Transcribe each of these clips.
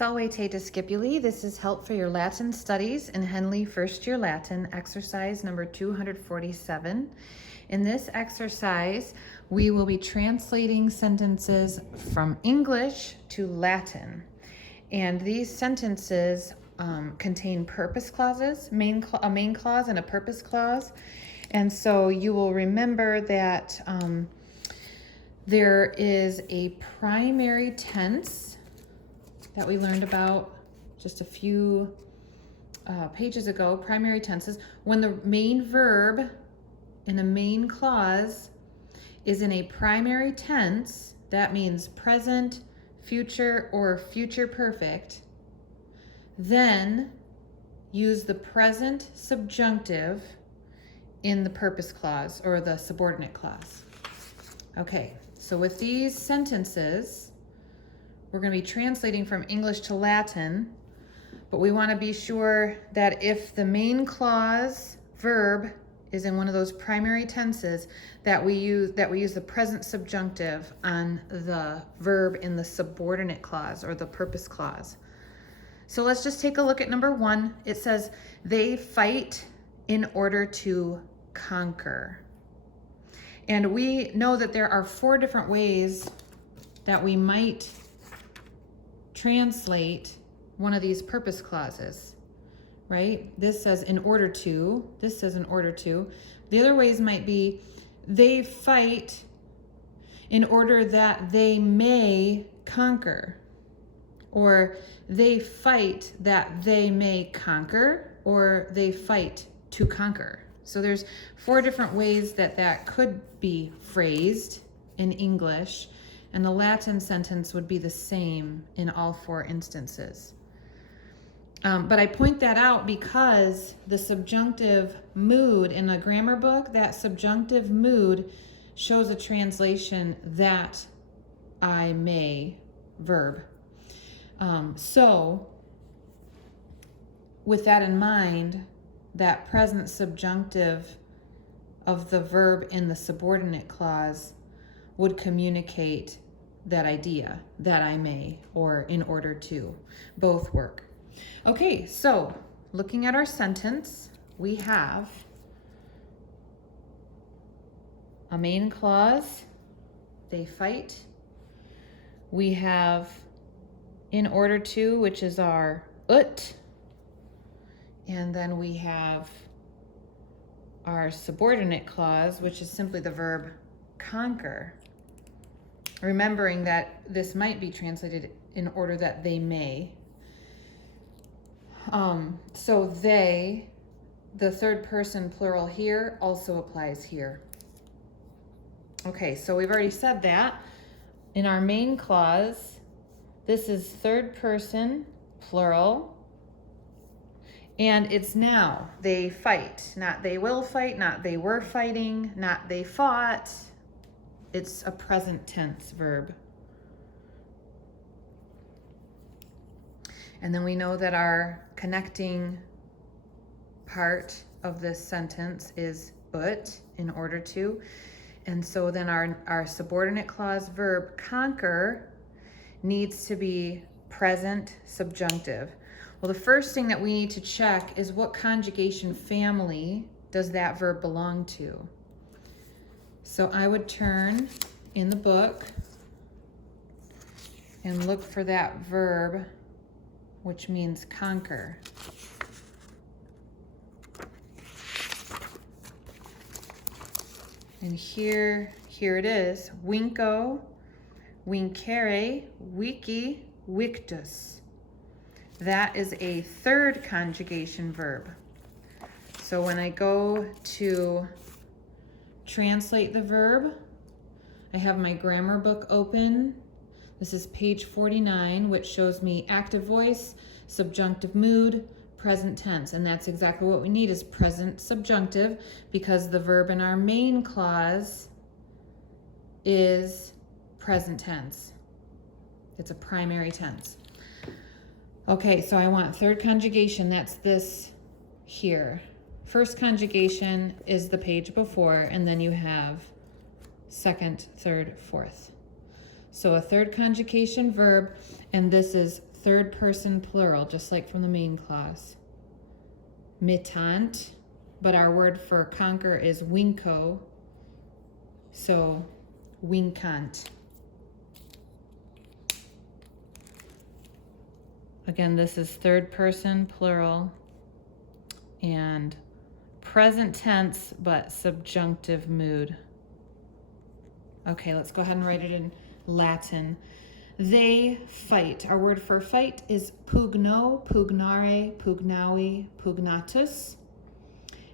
Salve te discipuli. This is Help for Your Latin Studies in Henle First Year Latin, exercise number 247. In this exercise, we will be translating sentences from English to Latin. And these sentences contain purpose clauses, a main clause and a purpose clause. And so you will remember that there is a primary tense that we learned about just a few pages ago, primary tenses. When the main verb in a main clause is in a primary tense, that means present, future, or future perfect, then use the present subjunctive in the purpose clause or the subordinate clause. Okay, so with these sentences, we're going to be translating from English to Latin, but we want to be sure that if the main clause verb is in one of those primary tenses, that we use the present subjunctive on the verb in the subordinate clause or the purpose clause. So let's just take a look at number 1. It says, they fight in order to conquer. And we know that there are 4 different ways that we might translate one of these purpose clauses, right? This says in order to, this says in order to. The other ways might be, they fight in order that they may conquer, or they fight that they may conquer, or they fight to conquer. So there's 4 different ways that that could be phrased in English, and the Latin sentence would be the same in all 4 instances. But I point that out because the subjunctive mood in a grammar book, that subjunctive mood shows a translation that I may verb. So with that in mind, that present subjunctive of the verb in the subordinate clause would communicate that idea, that I may, or in order to. Both work. Okay, so looking at our sentence, we have a main clause, they fight. We have in order to, which is our ut. And then we have our subordinate clause, which is simply the verb conquer. Remembering that this might be translated in order that they may. So they, the third person plural here, also applies here. Okay, so we've already said that. In our main clause, this is third person plural. And it's now, they fight, not they will fight, not they were fighting, not they fought. It's a present tense verb. And then we know that our connecting part of this sentence is ut, in order to. And so then our subordinate clause verb conquer needs to be present subjunctive. Well, the first thing that we need to check is what conjugation family does that verb belong to? So I would turn in the book and look for that verb, which means conquer. And here it is, winco, wincere, wiki, victus. That is a third conjugation verb. So when I go to translate the verb, I have my grammar book open. This is page 49, which shows me active voice, subjunctive mood, present tense. And that's exactly what we need, is present subjunctive, because the verb in our main clause is present tense. It's a primary tense. Okay, so I want third conjugation. That's this here. First conjugation is the page before, and then you have second, third, fourth. So a third conjugation verb, and this is third person plural, just like from the main clause. Mittant, but our word for conquer is winko, so winkant. Again, this is third person plural and present tense, but subjunctive mood. Okay, let's go ahead and write it in Latin. They fight. Our word for fight is pugno, pugnare, pugnavi, pugnatus.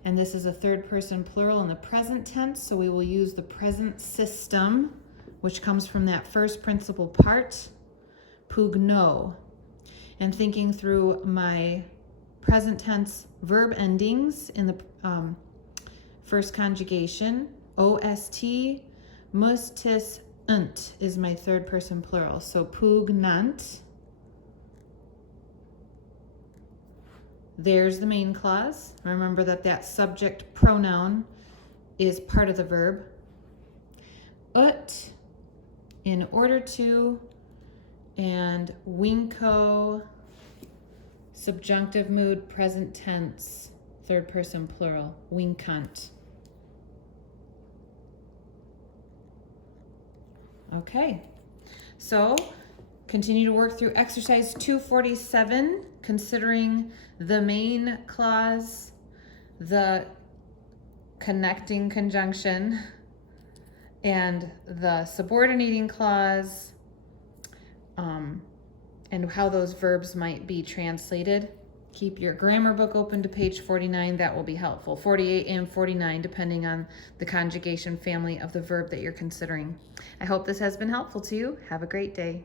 And this is a third person plural in the present tense, so we will use the present system, which comes from that first principal part, pugno. And thinking through my present tense verb endings in the first conjugation, OST, mustis, unt is my third person plural. So pugnant. There's the main clause. Remember that subject pronoun is part of the verb. Ut, in order to, and winko, subjunctive mood, present tense, third person plural, winkant. Okay, so continue to work through exercise 247, considering the main clause, the connecting conjunction, and the subordinating clause, and how those verbs might be translated. Keep your grammar book open to page 49. That will be helpful. 48 and 49, depending on the conjugation family of the verb that you're considering. I hope this has been helpful to you. Have a great day.